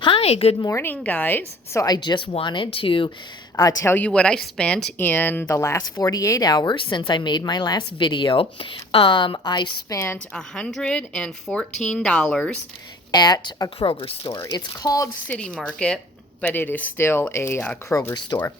Hi, good morning, guys. So I just wanted to tell you what I spent in the last 48 hours since I made my last video. I spent $114 at a Kroger store. It's called City Market, but it is still a Kroger store.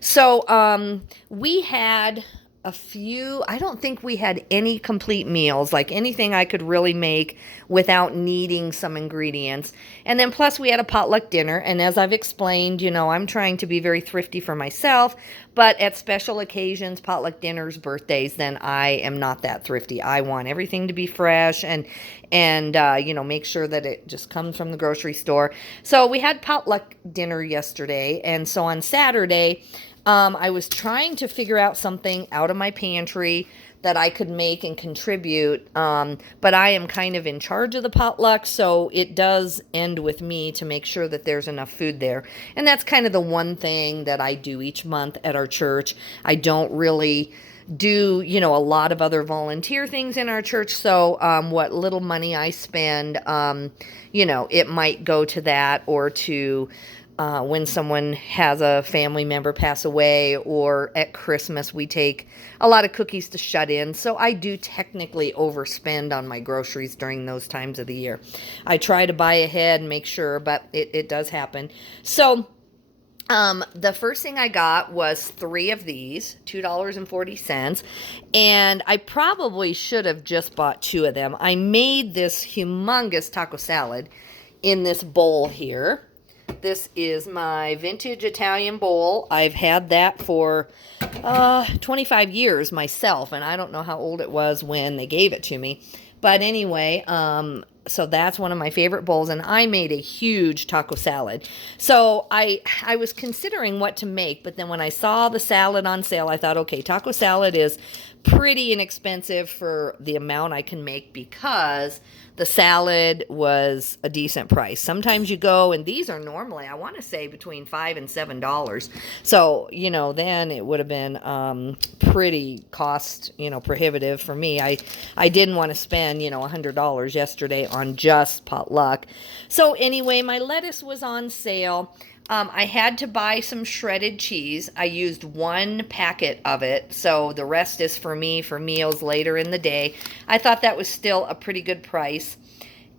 So we had a few, I don't think we had any complete meals, like anything I could really make without needing some ingredients. And then plus we had a potluck dinner. And as I've explained, I'm trying to be very thrifty for myself, but at special occasions, potluck dinners, birthdays, then I am not that thrifty. I want everything to be fresh and make sure that it just comes from the grocery store. So we had potluck dinner yesterday. And so on Saturday, I was trying to figure out something out of my pantry that I could make and contribute, but I am kind of in charge of the potluck, so it does end with me to make sure that there's enough food there. And that's kind of the one thing that I do each month at our church. I don't really do, a lot of other volunteer things in our church, so what little money I spend, it might go to that or to when someone has a family member pass away, or at Christmas we take a lot of cookies to shut in. So I do technically overspend on my groceries during those times of the year. I try to buy ahead and make sure, but it does happen. So the first thing I got was 3 of these, $2.40, and I probably should have just bought 2 of them. I made this humongous taco salad in this bowl here. This is my vintage Italian bowl. I've had that for 25 years myself, and I don't know how old it was when they gave it to me. But anyway, so that's one of my favorite bowls, and I made a huge taco salad. So I was considering what to make, but then when I saw the salad on sale, I thought, okay, taco salad is pretty inexpensive for the amount I can make because the salad was a decent price. Sometimes you go, and these are normally, I want to say, between $5 and $7. So, then it would have been pretty cost, prohibitive for me. I didn't want to spend, $100 yesterday on just potluck. So anyway, my lettuce was on sale. I had to buy some shredded cheese. I used 1 packet of it, so the rest is for me for meals later in the day. I thought that was still a pretty good price.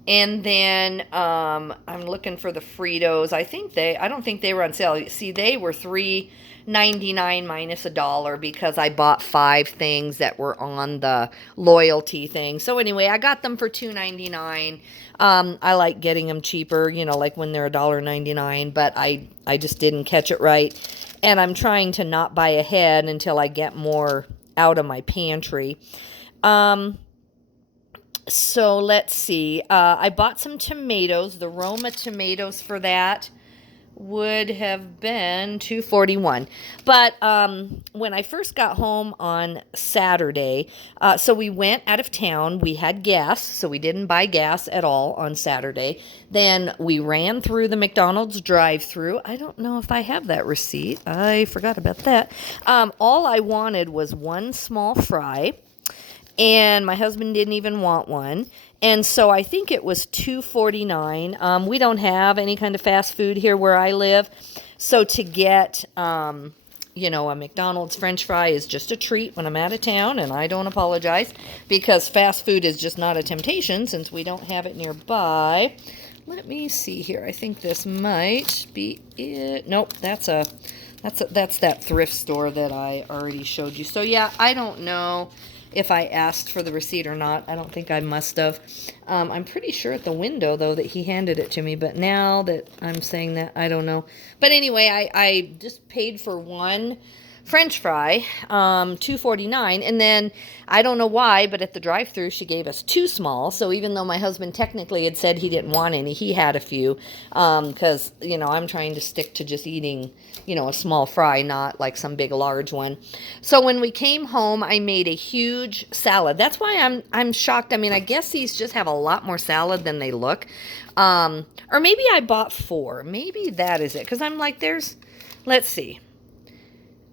And then I'm looking for the Fritos. I don't think they were on sale. See, they were $3.99 minus $1 because I bought 5 things that were on the loyalty thing. So anyway, I got them for $2.99. I like getting them cheaper, like when they're $1.99, but I just didn't catch it right. And I'm trying to not buy ahead until I get more out of my pantry. So let's see. I bought some tomatoes. The Roma tomatoes for that would have been $2.41. But when I first got home on Saturday, so we went out of town. We had gas, so we didn't buy gas at all on Saturday. Then we ran through the McDonald's drive-thru. I don't know if I have that receipt. I forgot about that. All I wanted was 1 small fry. And my husband didn't even want one. And so I think it was $2.49. We don't have any kind of fast food here where I live. So to get, a McDonald's French fry is just a treat when I'm out of town. And I don't apologize because fast food is just not a temptation since we don't have it nearby. Let me see here. I think this might be it. Nope, that's that thrift store that I already showed you. So yeah, I don't know if I asked for the receipt or not. I don't think I must have. I'm pretty sure at the window, though, that he handed it to me. But now that I'm saying that, I don't know. But anyway, I just paid for 1 French fry, $2.49, and then I don't know why, but at the drive-thru she gave us 2 small. So even though my husband technically had said he didn't want any, he had a few, because I'm trying to stick to just eating a small fry, not like some big large one. So when we came home, I made a huge salad. That's why I'm shocked. I mean, I guess these just have a lot more salad than they look, or maybe I bought 4. Maybe that is it, because I'm like, let's see.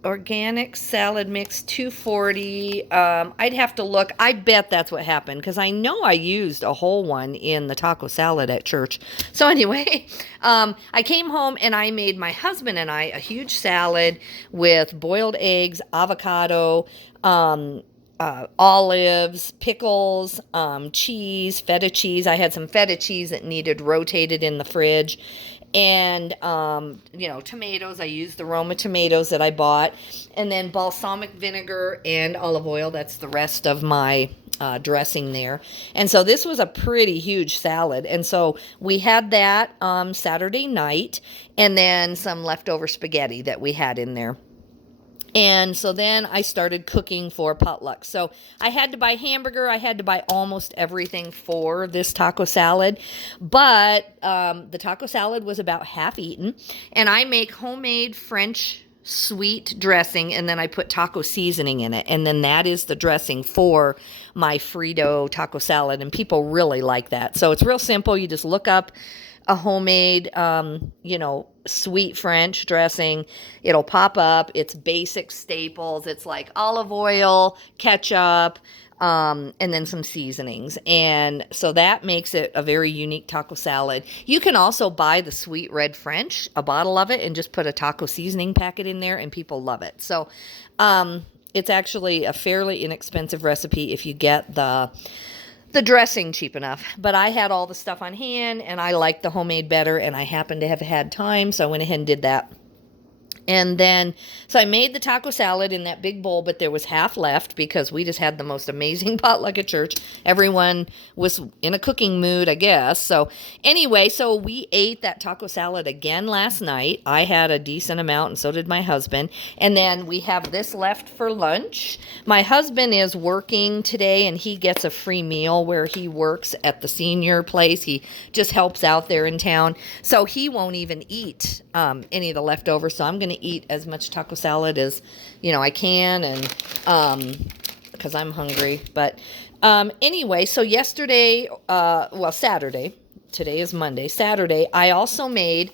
organic salad mix 240. I'd have to look. I bet that's what happened because I know I used a whole one in the taco salad at church. So anyway, I came home and I made my husband and I a huge salad with boiled eggs, avocado, olives, pickles, cheese, feta cheese. I had some feta cheese that needed rotated in the fridge. And, tomatoes. I used the Roma tomatoes that I bought. And then balsamic vinegar and olive oil. That's the rest of my dressing there. And so this was a pretty huge salad. And so we had that Saturday night. And then some leftover spaghetti that we had in there. And so then I started cooking for potluck. So I had to buy hamburger. I had to buy almost everything for this taco salad. But the taco salad was about half eaten. And I make homemade French sweet dressing. And then I put taco seasoning in it. And then that is the dressing for my Frito taco salad. And people really like that. So it's real simple. You just look up a homemade, sweet French dressing. It'll pop up. It's basic staples. It's like olive oil, ketchup, and then some seasonings. And so that makes it a very unique taco salad. You can also buy the sweet red French, a bottle of it, and just put a taco seasoning packet in there, and people love it. So it's actually a fairly inexpensive recipe if you get the dressing cheap enough. But I had all the stuff on hand, and I liked the homemade better, and I happened to have had time, so I went ahead and did that. And then, so I made the taco salad in that big bowl, but there was half left because we just had the most amazing potluck at church. Everyone was in a cooking mood, I guess. So anyway, so we ate that taco salad again last night. I had a decent amount, and so did my husband. And then we have this left for lunch. My husband is working today, and he gets a free meal where he works at the senior place. He just helps out there in town. So he won't even eat any of the leftovers. So I'm going to eat as much taco salad as I can, and because I'm hungry. But anyway, so yesterday, Saturday, today is Monday, Saturday, I also made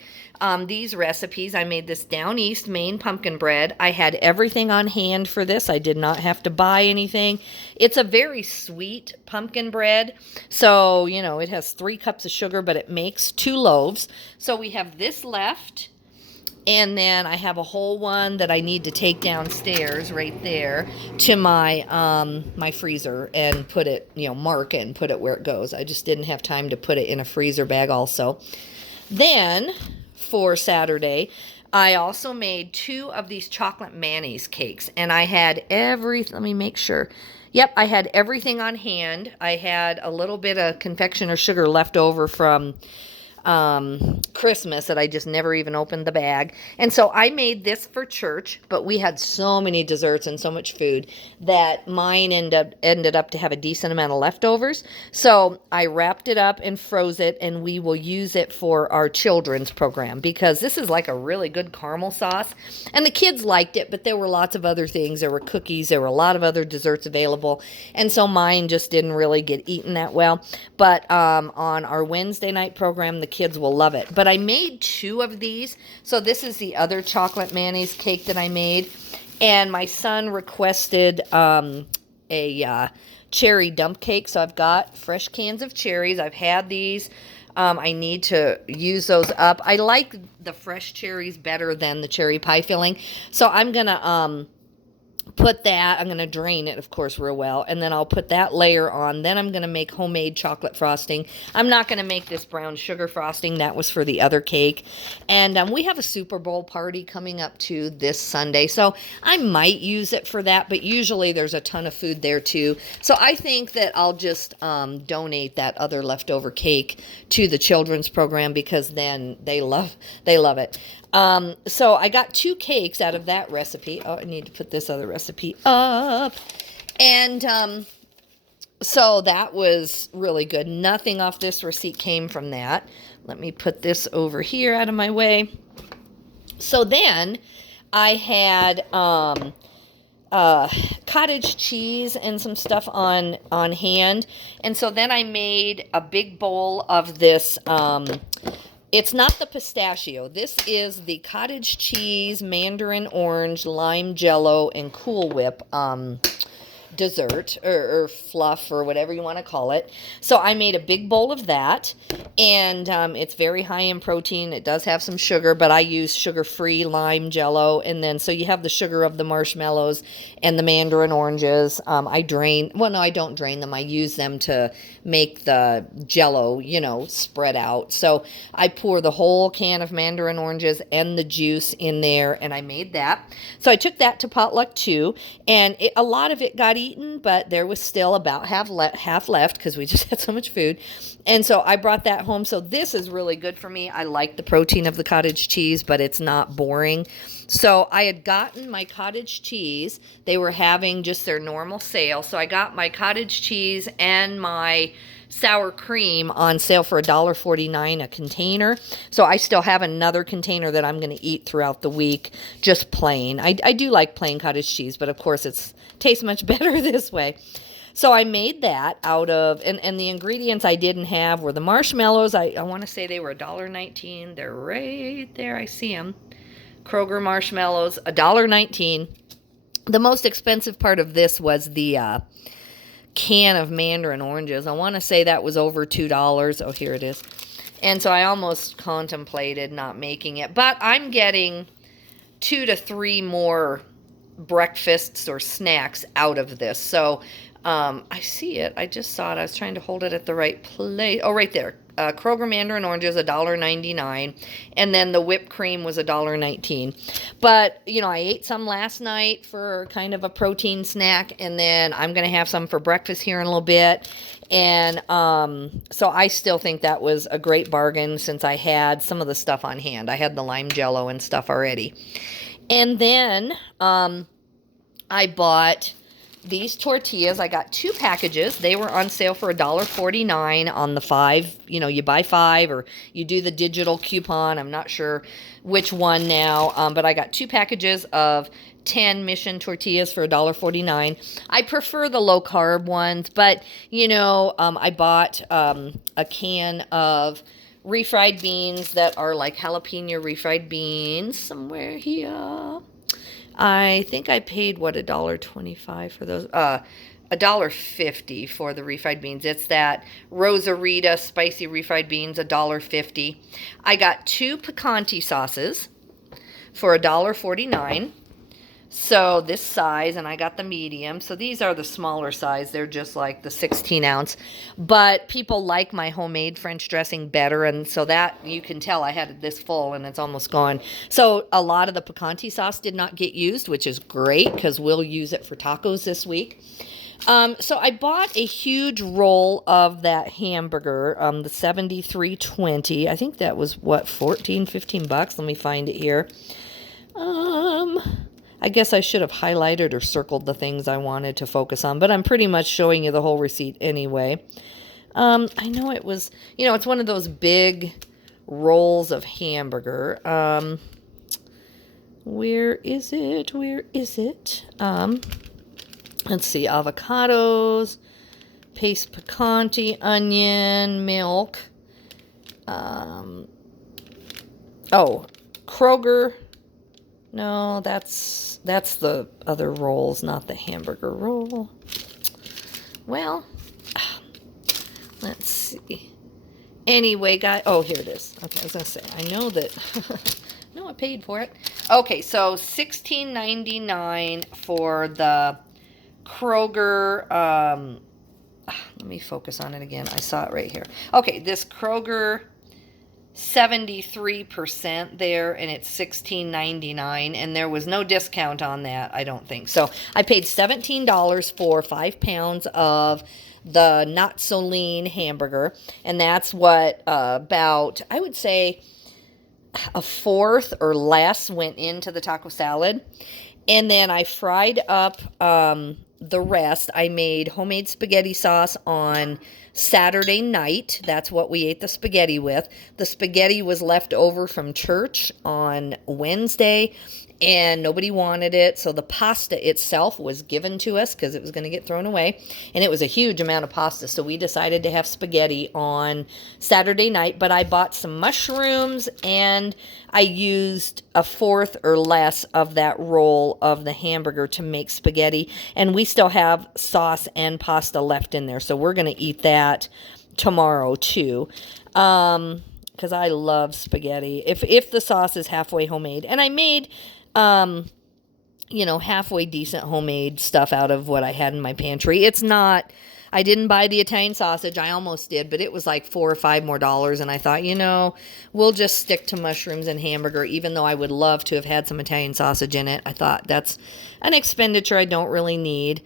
these recipes. I made this Down East Maine pumpkin bread. I had everything on hand for this. I did not have to buy anything. It's a very sweet pumpkin bread. So, it has 3 cups of sugar, but it makes 2 loaves. So we have this left. And then I have a whole one that I need to take downstairs right there to my my freezer and put it, mark it and put it where it goes. I just didn't have time to put it in a freezer bag also. Then for Saturday, I also made 2 of these chocolate mayonnaise cakes. And I had let me make sure. Yep, I had everything on hand. I had a little bit of confectioner sugar left over from Christmas that I just never even opened the bag. And so I made this for church, but we had so many desserts and so much food that mine ended up to have a decent amount of leftovers. So I wrapped it up and froze it, and we will use it for our children's program because this is like a really good caramel sauce. And the kids liked it, but there were lots of other things. There were cookies. There were a lot of other desserts available. And so mine just didn't really get eaten that well. But on our Wednesday night program, the kids will love it. But I made 2 of these. So this is the other chocolate mayonnaise cake that I made. And my son requested a cherry dump cake. So I've got fresh cans of cherries. I've had these. I need to use those up. I like the fresh cherries better than the cherry pie filling. So I'm going to put that, I'm going to drain it, of course, real well, and then I'll put that layer on. Then I'm going to make homemade chocolate frosting. I'm not going to make this brown sugar frosting. That was for the other cake. And we have a Super Bowl party coming up too this Sunday, so I might use it for that, but usually there's a ton of food there too. So I think that I'll just donate that other leftover cake to the children's program because then they love it. So I got 2 cakes out of that recipe. Oh, I need to put this other recipe up. And so that was really good. Nothing off this receipt came from that. Let me put this over here out of my way. So then I had cottage cheese and some stuff on hand. And so then I made a big bowl of this It's not the pistachio. This is the cottage cheese, mandarin orange, lime jello, and Cool Whip dessert or fluff or whatever you want to call it. So I made a big bowl of that, and it's very high in protein. It does have some sugar, but I use sugar-free lime jello, and then so you have the sugar of the marshmallows and the mandarin oranges. I drain, well, no, I don't drain them. I use them to make the jello, spread out. So I pour the whole can of mandarin oranges and the juice in there, and I made that. So I took that to potluck too, and a lot of it got eaten, but there was still about half left because we just had so much food. And so I brought that home. So this is really good for me. I like the protein of the cottage cheese, but it's not boring. So I had gotten my cottage cheese. They were having just their normal sale. So I got my cottage cheese and my sour cream on sale for $1.49 a container. So I still have another container that I'm going to eat throughout the week, just plain. I do like plain cottage cheese, but of course it tastes much better this way. So I made that out of, and the ingredients I didn't have were the marshmallows. I want to say they were $1.19. They're right there. I see them. Kroger marshmallows, $1.19. The most expensive part of this was the can of mandarin oranges. I want to say that was over $2. Oh, here it is. And so I almost contemplated not making it. But I'm getting 2 to 3 more breakfasts or snacks out of this. So I see it. I just saw it. I was trying to hold it at the right place. Oh, right there. Kroger mandarin oranges, $1.99. And then the whipped cream was $1.19. But, I ate some last night for kind of a protein snack. And then I'm going to have some for breakfast here in a little bit. And so I still think that was a great bargain since I had some of the stuff on hand. I had the lime jello and stuff already. And then I bought these tortillas. I got 2 packages. They were on sale for $1.49 on the 5. You buy 5 or you do the digital coupon. I'm not sure which one now, but I got 2 packages of 10 Mission tortillas for $1.49. I prefer the low carb ones, but I bought a can of refried beans that are like jalapeno refried beans somewhere here. I think I paid, $1.25 for those? $1.50 for the refried beans. It's that Rosarita spicy refried beans, $1.50. I got 2 picante sauces for $1.49. So this size, and I got the medium. So these are the smaller size. They're just like the 16 ounce. But people like my homemade French dressing better. And so that, you can tell I had this full and it's almost gone. So a lot of the picante sauce did not get used, which is great because we'll use it for tacos this week. So I bought a huge roll of that hamburger, the 73.20. I think that was, $14-15? Let me find it here. I guess I should have highlighted or circled the things I wanted to focus on, but I'm pretty much showing you the whole receipt anyway. I know it was, it's one of those big rolls of hamburger. Where is it? Let's see, avocados, paste picante, onion, milk. Kroger. No, that's the other rolls, not the hamburger roll. Well, let's see. Anyway, guys, here it is. Okay, I was going to say, I know that, no, I paid for it. Okay, so $16.99 for the Kroger, let me focus on it again. I saw it right here. Okay, this Kroger 73% there, and it's $16.99, and there was no discount on that, I don't think. So I paid $17 for 5 pounds of the not so lean hamburger, and that's what about, I would say, a fourth or less went into the taco salad. And then I fried up the rest. I made homemade spaghetti sauce on Saturday night. That's what we ate the spaghetti with. The spaghetti was left over from church on Wednesday, and nobody wanted it. So the pasta itself was given to us because it was going to get thrown away. And it was a huge amount of pasta. So we decided to have spaghetti on Saturday night. But I bought some mushrooms, and I used a fourth or less of that roll of the hamburger to make spaghetti. And we still have sauce and pasta left in there. So we're going to eat that tomorrow too. Because I love spaghetti. If the sauce is halfway homemade. And I made halfway decent homemade stuff out of what I had in my pantry. It's not, I didn't buy the Italian sausage. I almost did, but it was like $4 or $5 more. And I thought, we'll just stick to mushrooms and hamburger, even though I would love to have had some Italian sausage in it. I thought that's an expenditure I don't really need.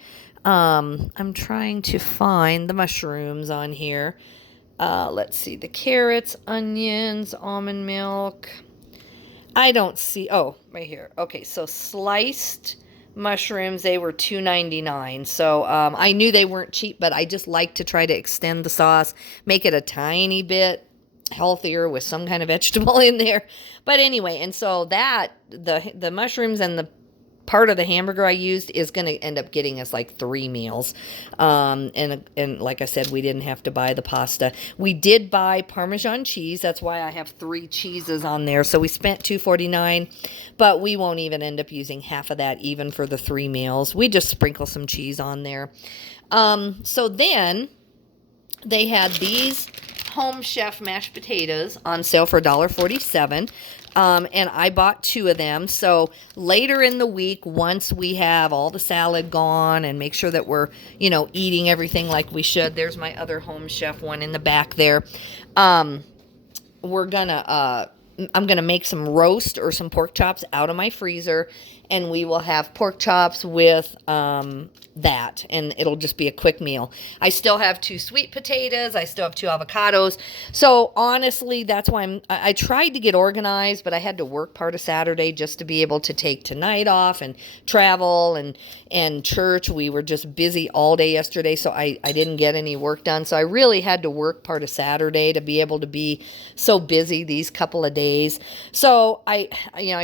I'm trying to find the mushrooms on here. Let's see, the carrots, onions, almond milk. I don't see, oh, right here. Okay, so sliced mushrooms, they were $2.99. So I knew they weren't cheap, but I just like to try to extend the sauce, make it a tiny bit healthier with some kind of vegetable in there. But anyway, and so that, the mushrooms and the part of the hamburger I used is going to end up getting us like 3 meals. And like I said, we didn't have to buy the pasta. We did buy Parmesan cheese. That's why I have 3 cheeses on there. So we spent $2.49, but we won't even end up using half of that even for the 3 meals. We just sprinkle some cheese on there. So then they had these Home Chef mashed potatoes on sale for $1.47. And I bought 2 of them. So later in the week, once we have all the salad gone and make sure that we're, eating everything like we should. There's my other Home Chef one in the back there. I'm gonna make some roast or some pork chops out of my freezer, and we will have pork chops with that, and it'll just be a quick meal. I still have 2 sweet potatoes. I still have 2 avocados. So honestly, that's why I tried to get organized, but I had to work part of Saturday just to be able to take tonight off and travel and church. We were just busy all day yesterday, so I didn't get any work done. So I really had to work part of Saturday to be able to be so busy these couple of days. So I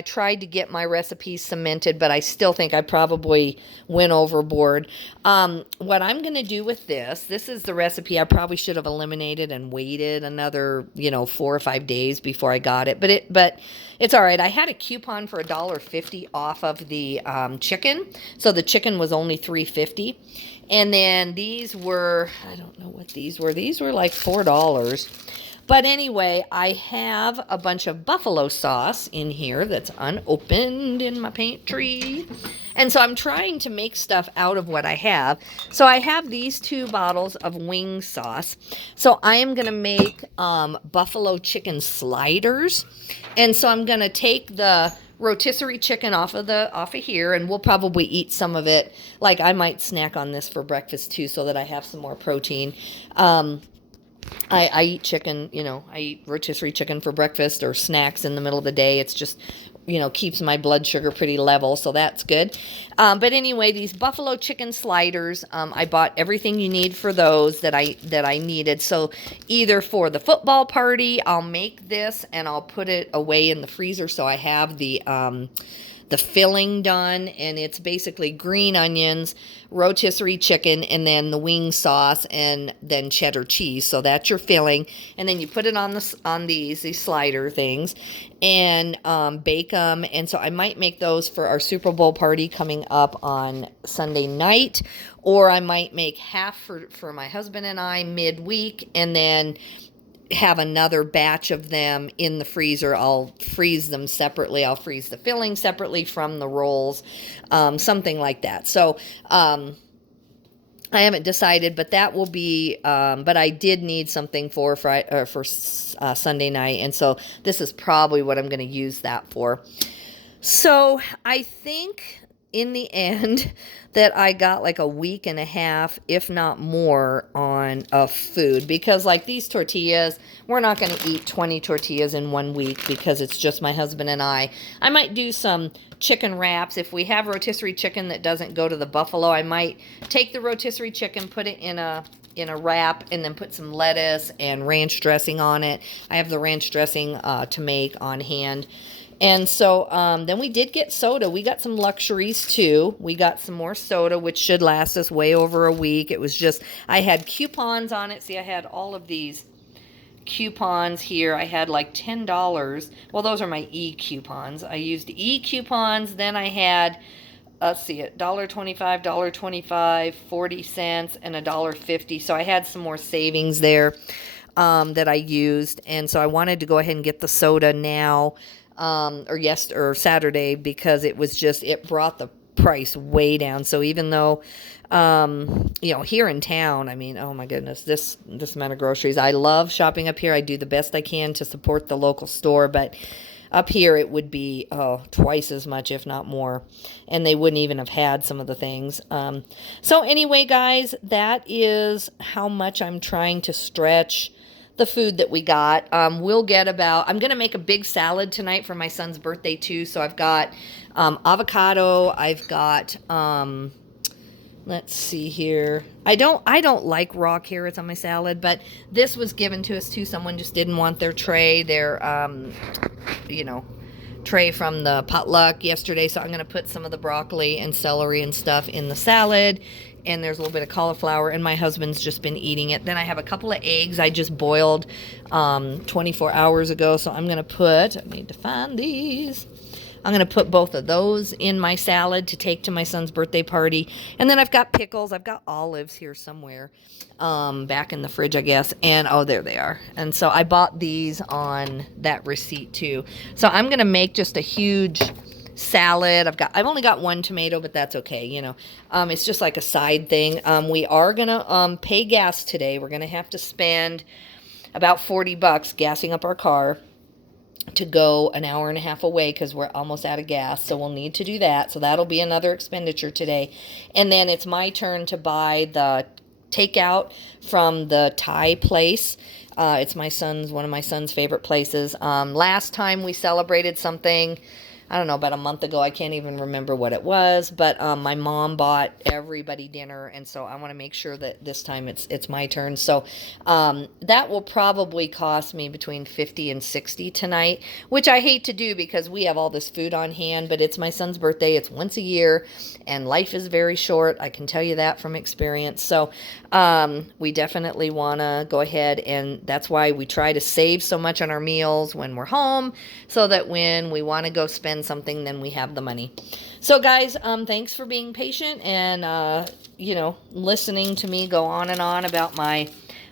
tried to get my recipes cemented, but I still think I probably went overboard. What I'm going to do with this is the recipe I probably should have eliminated and waited another, 4 or 5 days before I got it. But it's all right. I had a coupon for $1.50 off of the chicken. So the chicken was only $3.50. And then these were, I don't know what these were. These were like $4. But anyway, I have a bunch of buffalo sauce in here that's unopened in my pantry. And so I'm trying to make stuff out of what I have. So I have these 2 bottles of wing sauce. So I am going to make buffalo chicken sliders. And so I'm going to take the rotisserie chicken off of here, and we'll probably eat some of it. Like I might snack on this for breakfast too, so that I have some more protein. I eat chicken, I eat rotisserie chicken for breakfast or snacks in the middle of the day. It's just, keeps my blood sugar pretty level, so that's good. But anyway, these buffalo chicken sliders, I bought everything you need for those that I needed. So either for the football party, I'll make this and I'll put it away in the freezer so I have the filling done, and it's basically green onions, rotisserie chicken, and then the wing sauce, and then cheddar cheese. So that's your filling, and then you put it on these slider things, and bake them. And so I might make those for our Super Bowl party coming up on Sunday night, or I might make half for my husband and I midweek, and then have another batch of them in the freezer. I'll freeze them separately. I'll freeze the filling separately from the rolls, something like that. So I haven't decided, but that will be. But I did need something for Sunday night, and so this is probably what I'm going to use that for. So I think in the end that I got like a week and a half, if not more, on food, because like these tortillas, we're not going to eat 20 tortillas in 1 week because it's just my husband and I. I might do some chicken wraps. If we have rotisserie chicken that doesn't go to the buffalo, I might take the rotisserie chicken, put it in a in a wrap and then put some lettuce and ranch dressing on it. I have the ranch dressing to make on hand. And so then we did get soda. We got some luxuries too. We got some more soda, which should last us way over a week. It was just, I had coupons on it. See, I had all of these coupons here. I had like $10. Well, those are my e-coupons. I used e-coupons. Then I had, let's see it, $1.25, $1.25, 40 cents, and $1.50. So I had some more savings there that I used. And so I wanted to go ahead and get the soda now, or Saturday, because it brought the price way down. So even though, here in town, I mean, oh my goodness, this amount of groceries. I love shopping up here. I do the best I can to support the local store, but up here it would be twice as much, if not more, and they wouldn't even have had some of the things. So anyway, guys, that is how much I'm trying to stretch the food that we got. I'm going to make a big salad tonight for my son's birthday too. So I've got avocado. I've got, let's see here. I don't like raw carrots on my salad, but this was given to us too. Someone just didn't want their tray, tray from the potluck yesterday. So I'm going to put some of the broccoli and celery and stuff in the salad. And there's a little bit of cauliflower, and my husband's just been eating it. Then I have a couple of eggs I just boiled 24 hours ago. So I need to find these. I'm going to put both of those in my salad to take to my son's birthday party. And then I've got pickles. I've got olives here somewhere back in the fridge, I guess. And, oh, there they are. And so I bought these on that receipt too. So I'm going to make just a huge salad. I've only got one tomato, but that's okay. It's just like a side thing. We are going to pay gas today. We're going to have to spend about $40 gassing up our car to go an hour and a half away because we're almost out of gas. So we'll need to do that. So that'll be another expenditure today. And then it's my turn to buy the takeout from the Thai place. It's one of my son's favorite places. Last time we celebrated something, I don't know, about a month ago. I can't even remember what it was, but my mom bought everybody dinner, and so I want to make sure that this time it's my turn. So that will probably cost me between $50 and $60 tonight, which I hate to do because we have all this food on hand, but it's my son's birthday. It's once a year, and life is very short. I can tell you that from experience. So we definitely want to go ahead, and that's why we try to save so much on our meals when we're home, so that when we want to go spend something, then we have the money. So guys, thanks for being patient and listening to me go on and on about my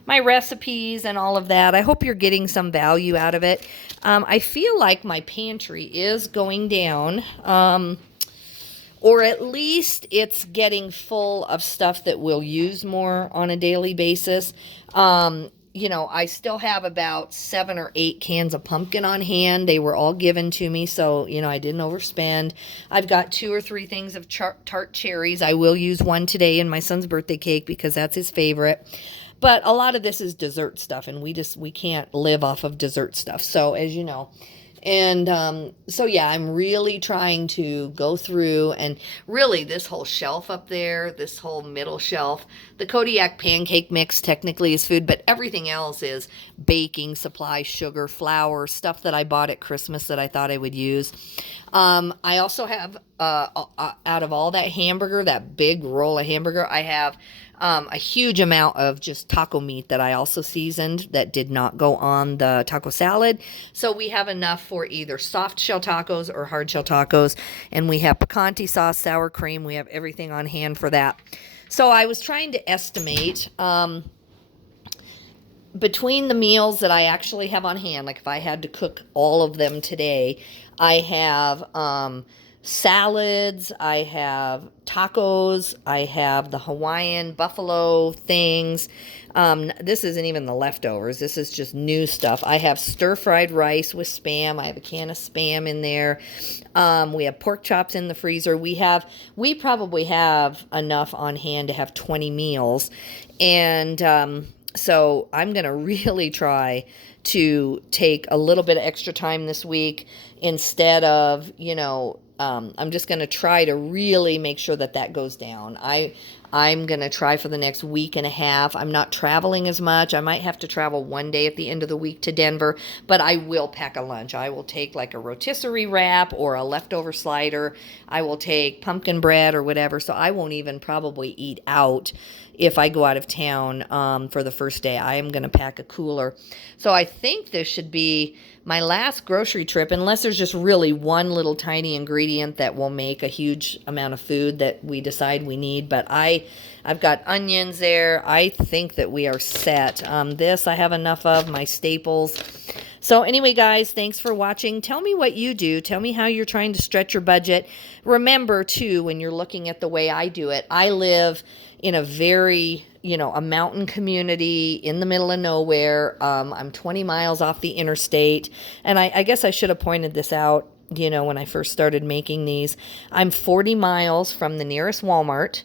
recipes and all of that. I hope you're getting some value out of it. I feel like my pantry is going down, or at least it's getting full of stuff that we'll use more on a daily basis. I still have about 7 or 8 cans of pumpkin on hand. They were all given to me, so, I didn't overspend. I've got 2 or 3 things of tart cherries. I will use one today in my son's birthday cake because that's his favorite. But a lot of this is dessert stuff, and we can't live off of dessert stuff, so as you know. And so, yeah, I'm really trying to go through, and really this whole shelf up there, this whole middle shelf, the Kodiak pancake mix technically is food, but everything else is baking supply, sugar, flour, stuff that I bought at Christmas that I thought I would use. I also have, out of all that hamburger, that big roll of hamburger, I have a huge amount of just taco meat that I also seasoned that did not go on the taco salad. So we have enough for either soft shell tacos or hard shell tacos. And we have picante sauce, sour cream. We have everything on hand for that. So I was trying to estimate between the meals that I actually have on hand, like if I had to cook all of them today, I have salads, I have tacos, I have the Hawaiian buffalo things. This isn't even the leftovers. This is just new stuff. I have stir-fried rice with Spam. I have a can of Spam in there. We have pork chops in the freezer. We probably have enough on hand to have 20 meals. And so I'm going to really try to take a little bit of extra time this week instead of, I'm just going to try to really make sure that goes down. I'm going to try for the next week and a half. I'm not traveling as much. I might have to travel one day at the end of the week to Denver, but I will pack a lunch. I will take like a rotisserie wrap or a leftover slider. I will take pumpkin bread or whatever, so I won't even probably eat out if I go out of town for the first day. I am going to pack a cooler. So I think this should be my last grocery trip, unless there's just really one little tiny ingredient that will make a huge amount of food that we decide we need. But I've got onions there. I think that we are set. This I have enough of, my staples. So anyway, guys, thanks for watching. Tell me what you do. Tell me how you're trying to stretch your budget. Remember, too, when you're looking at the way I do it, I live in a very, a mountain community in the middle of nowhere. I'm 20 miles off the interstate. And I guess I should have pointed this out, when I first started making these. I'm 40 miles from the nearest Walmart.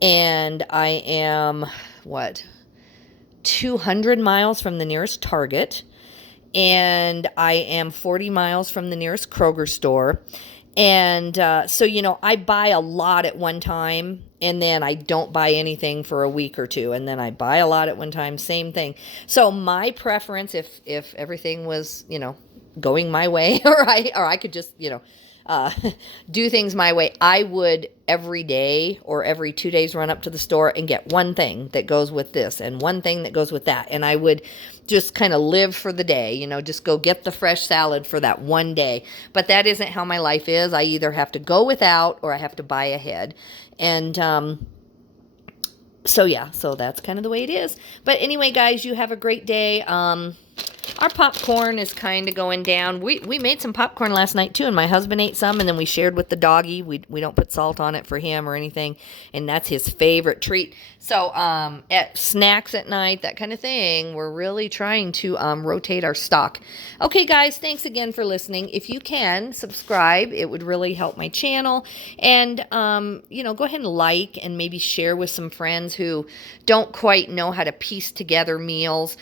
And I am, 200 miles from the nearest Target. And I am 40 miles from the nearest Kroger store. And so, I buy a lot at one time, and then I don't buy anything for a week or two, and then I buy a lot at one time, same thing. So my preference, if everything was, going my way, or I could just, do things my way, I would every day or every 2 days run up to the store and get one thing that goes with this and one thing that goes with that. And I would just kind of live for the day, just go get the fresh salad for that one day. But that isn't how my life is. I either have to go without or I have to buy ahead. And, so that's kind of the way it is. But anyway, guys, you have a great day. Our popcorn is kind of going down. We made some popcorn last night, too, and my husband ate some, and then we shared with the doggy. We don't put salt on it for him or anything, and that's his favorite treat. So at snacks at night, that kind of thing, we're really trying to rotate our stock. Okay, guys, thanks again for listening. If you can, subscribe. It would really help my channel. And, go ahead and like and maybe share with some friends who don't quite know how to piece together meals.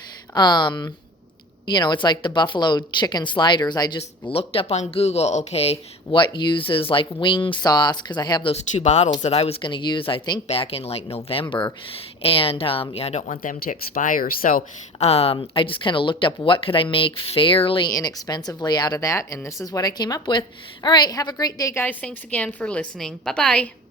It's like the buffalo chicken sliders. I just looked up on Google, okay, what uses like wing sauce, because I have those 2 bottles that I was going to use, I think, back in like November. And, I don't want them to expire. So I just kind of looked up what could I make fairly inexpensively out of that. And this is what I came up with. All right, have a great day, guys. Thanks again for listening. Bye-bye.